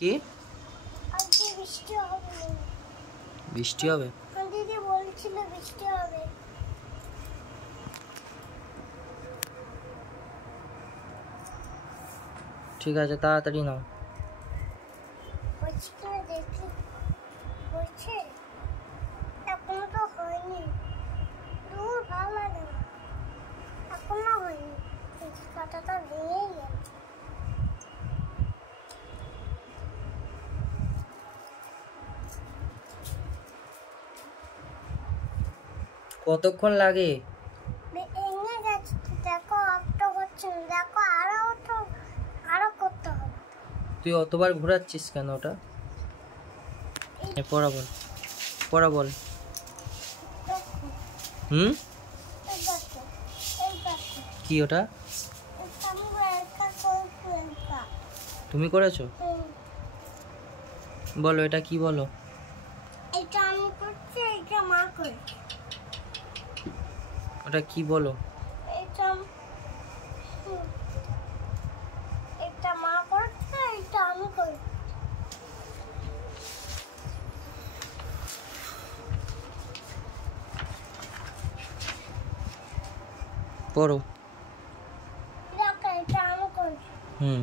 কি আজকে বৃষ্টি হবে? বৃষ্টি হবে? দিদি বলছিল বৃষ্টি হবে। ঠিক আছে, তাড়াতাড়ি নাও। দেখি বলছে এখনো তো হয়নি। দূর ভালো লাগে না, এখনো হয়নি। কাঁটাটা ভেঙেই গেল। কতক্ষণ লাগে? ভেঙে গেছে তো, দেখো আপটা হচ্ছে না, দেখো আরো করতে হবে। তুই অতবার ঘোরাচ্ছিস কেন ওটা? পড়া বল, পড়া বল। হুম, কি ওটা তুমি করেছো? বলো এটা কি বলো? এটা আমি করছি, এটা মা করছে। ওটা কি বলো? এটা মা করছে, এটা আমি করছি। পড়ো। এটা আমি করছি। হুম,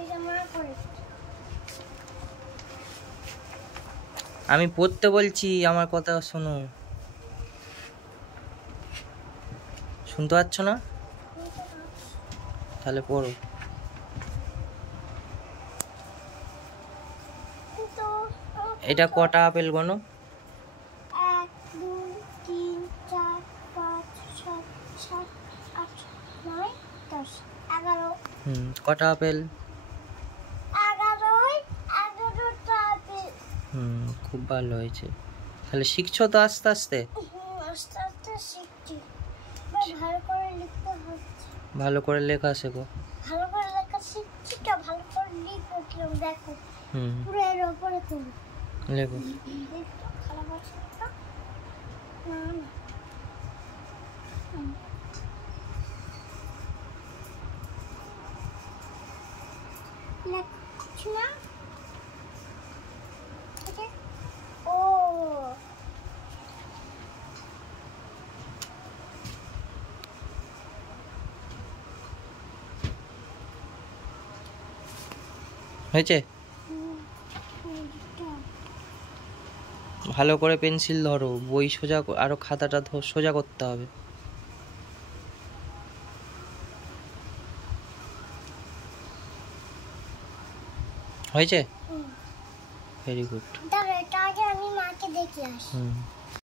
এটা মা করছে। আমি পড়তে বলছি, আমার কথা শোনো। শুনতে পাচ্ছ না? তাহলে পড়ো। এটা কটা আপেল গনো? 1 2 3 4 5 6 7 8 9 10 11। কটা আপেল? 11টা আপেল। খুব ভালো হয়েছে। তাহলে শিখছো তো আস্তে আস্তে? আস্তে আস্তে শিখছি। ভালো করে লিখতে হচ্ছে। ভালো করে লেখা শেখো। ভালো করে লেখা শিখছি তো, ভালো করে লিখবো কিরকম দেখো। পুরো এর উপরে তুমি লেখো। দেখো খারাপ আছে তো? না না, লেখছি না। ওকে, ও হয়েছে? ভালো করে পেন্সিল ধরো, বই সোজা, আরো খাতাটা সোজা করতে হবে। হয়েছে? Very good. দাঁড়া, এটা আগে আমি মাকে দেখে আসি।